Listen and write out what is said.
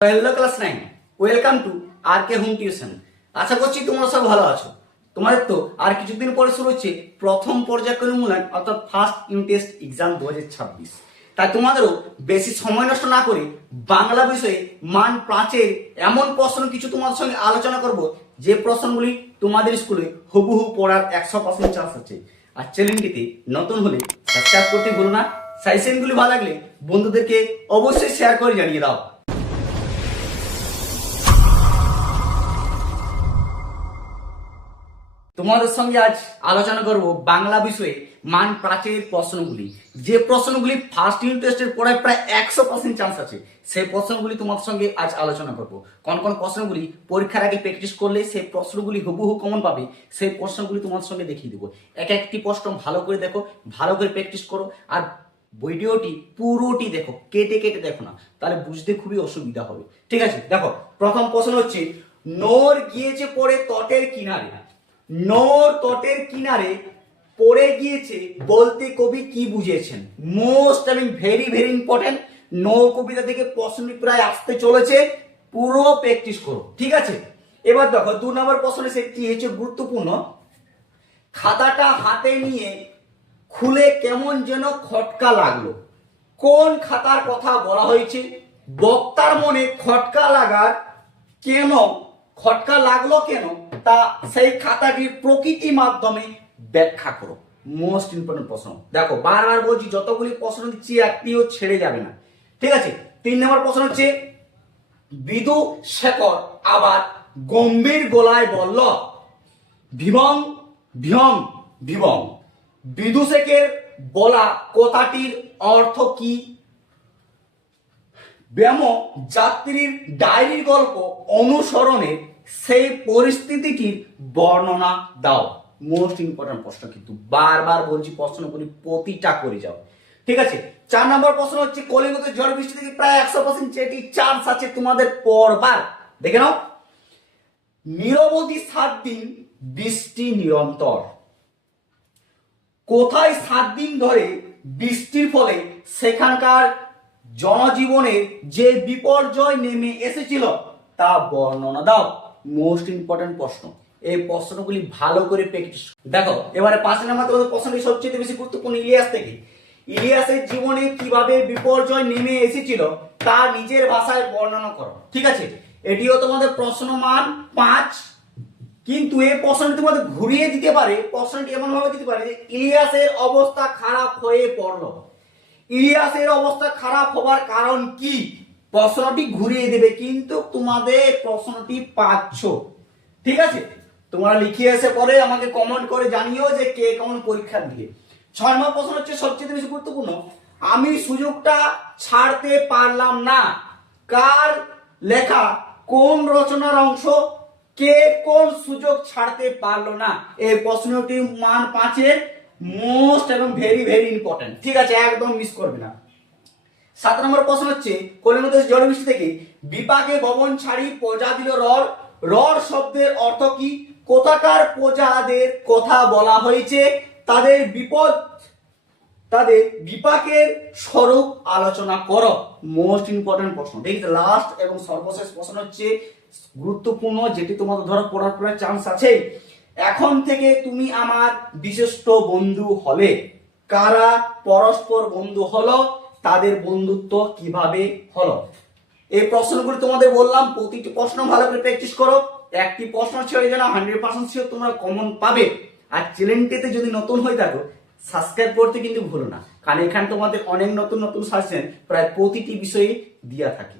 Hello class 9, welcome to R K home tuition. আশা করছি তোমরা সব ভালো আছো। তোমাদের তো আর কিছুদিন পরে শুরু হচ্ছে প্রথম পর্যায়ক্রমিক মূল্যায়ন অর্থাৎ ফার্স্ট ইউনিট টেস্ট এক্সাম 2026। তাই তোমাদেরও বেশি সময় নষ্ট না করে বাংলা বিষয়ে মান 5-এর এমন প্রশ্ন কিছু তোমাদের সঙ্গে আলোচনা করব যে প্রশ্নগুলি তোমাদের স্কুলে হুবহু পড়ার 100% চান্স আছে। আর চ্যানেলটিতে নতুন হলে সাবস্ক্রাইব করতে ভুলো না। সাজেশনগুলি ভালো লাগলে বন্ধুদেরকে অবশ্যই শেয়ার করে জানিয়ে দাও। তোমাদের সঙ্গে আজ আলোচনা করব বাংলা বিষয়ে মান 5-এর প্রশ্নগুলি, যে প্রশ্নগুলি ফার্স্ট ইউনিট টেস্টের পড়ায় প্রায় 100% চান্স আছে। সেই প্রশ্নগুলি তোমাদের সঙ্গে আজ আলোচনা করব। কোন কোন প্রশ্নগুলি পরীক্ষার আগে প্র্যাকটিস করলে সেই প্রশ্নগুলি হুবহু কমন পাবে, সেই প্রশ্নগুলি তোমাদের সঙ্গে দেখিয়ে দেবো। এক একটি প্রশ্ন ভালো করে দেখো, ভালো করে প্র্যাকটিস করো, আর ভিডিওটি পুরোটি দেখো, কেটে কেটে দেখো না, তাহলে বুঝতে খুবই অসুবিধা হবে। ঠিক আছে, দেখো প্রথম প্রশ্ন হচ্ছে, নোর গিয়েছে পড়ে তটের কিনারে। নোর তটের কিনারে পড়ে গিয়েছে বলতে কবি কি বুঝিয়েছেন? মোস্ট এবং ভেরি ভেরি ইম্পর্টেন্ট। নো কবিতা থেকে প্রশ্নটি প্রায় আসতে চলেছে, পুরো প্র্যাকটিস করো। ঠিক আছে, এবার দেখো 2 নম্বর প্রশ্ন, সেটি হচ্ছে গুরুত্বপূর্ণ। খাতাটা হাতে নিয়ে খুলে কেমন যেন খটকা লাগলো। কোন খাতার কথা বলা হয়েছে? বক্তার মনে খটকা লাগার কেন, খটকা লাগলো কেন, তা সেই খাতাটির প্রকৃতি মাধ্যমে ব্যাখ্যা করো। মোস্ট ইম্পর্টেন্ট প্রশ্ন। দেখো বারবার বলছি, যতগুলি প্রশ্ন দিচ্ছি একটিও ছেড়ে যাবে না। ঠিক আছে, 3 নম্বর প্রশ্ন হচ্ছে, বিদু শেখর আবার গম্ভীর গলায় বলল, ভিবং ভিয়ং ভিবং। বিদু শেখের বলা কথাটির অর্থ কি? ব্যায়াম যাত্রীর ডায়েরির গল্প অনুসরণে সেই পরিস্থিতিটির বর্ণনা দাও। মোস্ট ইম্পর্টেন্ট প্রশ্ন, কিন্তু বারবার বলছি প্রশ্নগুলি প্রতিটা করে যাও। ঠিক আছে, 4 নম্বর প্রশ্ন হচ্ছে, কলিঙ্গতে ঝড় বৃষ্টি থেকে প্রায় 100% যেটি চান্স আছে তোমাদের পড়বার, দেখে নাও। নিরবধি 7 দিন বৃষ্টি নিরন্তর। কোথায় 7 দিন ধরে বৃষ্টির ফলে সেখানকার জনজীবনের যে বিপর্যয় নেমে এসেছিল তা বর্ণনা দাও। মোস্ট ইম্পর্টেন্ট প্রশ্ন, এই প্রশ্নগুলি ভালো করে প্র্যাকটিস। দেখো এবারে 5 নম্বর প্রশ্নটি সবচেয়ে বেশি গুরুত্বপূর্ণ। ইলিয়াস থেকে, ইলিয়াসের জীবনে কিভাবে বিপর্যয় নেমে এসেছিল তা নিজের ভাষায় বর্ণনা করো। ঠিক আছে, এটিও তোমাদের প্রশ্ন মান 5, কিন্তু এই প্রশ্নটি তোমাদের ঘুরিয়ে দিতে পারে। প্রশ্নটি এমন ভাবে দিতে পারে যে ইলিয়াসের অবস্থা খারাপ হয়ে পড়লো। ইলিয়াসের অবস্থা খারাপ হবার কারণ কি, প্রশ্নটি ঘুরিয়ে দেবে, কিন্তু তোমাদের প্রশ্নটি পাচ্ছ। ঠিক আছে, তোমরা লিখিয়ে এসে পরে আমাকে কমেন্ট করে জানিও যে কে কেমন পরীক্ষা দিয়ে। 6 নম্বর প্রশ্ন হচ্ছে সবচেয়ে বেশি গুরুত্বপূর্ণ। আমি সুযোগটা ছাড়তে পারলাম না। কার লেখা, কোন রচনার অংশ, কে কোন সুযোগ ছাড়তে পারলো না? এই প্রশ্নটি মান 5-এর মোস্ট এবং ভেরি ভেরি ইম্পর্টেন্ট। ঠিক আছে, একদম মিস করবে না। 7 নম্বর প্রশ্ন হচ্ছে, কলিঙ্গতে ঝড় বৃষ্টি থেকে বিপাকে ভবন ছাড়ি প্রজা দিল রড়। রড় শব্দের অর্থ কি? কোথাকার প্রজাদের কথা বলা হয়েছে, তাদের বিপাকের স্বরূপ আলোচনা করো। মোস্ট ইম্পর্টেন্ট প্রশ্ন। দেখি লাস্ট এবং সর্বশেষ প্রশ্ন হচ্ছে গুরুত্বপূর্ণ, যেটি তোমাদের ধরো পড়ার পরে চান্স আছে। এখন থেকে তুমি আমার বিশিষ্ট বন্ধু হলে। কারা পরস্পর বন্ধু হলো, তাদের বন্ধুত্ব কিভাবে হলো? এই প্রশ্নগুলো তোমাদের বললাম, প্রতিটি প্রশ্ন ভালো করে প্র্যাকটিস করো। একটি প্রশ্ন ছেড়ে যেন 100% শিওর তোমরা কমন পাবে। আর চ্যানেলটিতে যদি নতুন হয়ে থাকো সাবস্ক্রাইব করতে কিন্তু ভুলো না, কারণ এখানে তোমাদের অনেক নতুন নতুন সাজেশন প্রায় প্রতিটি বিষয়ে দেওয়া থাকে।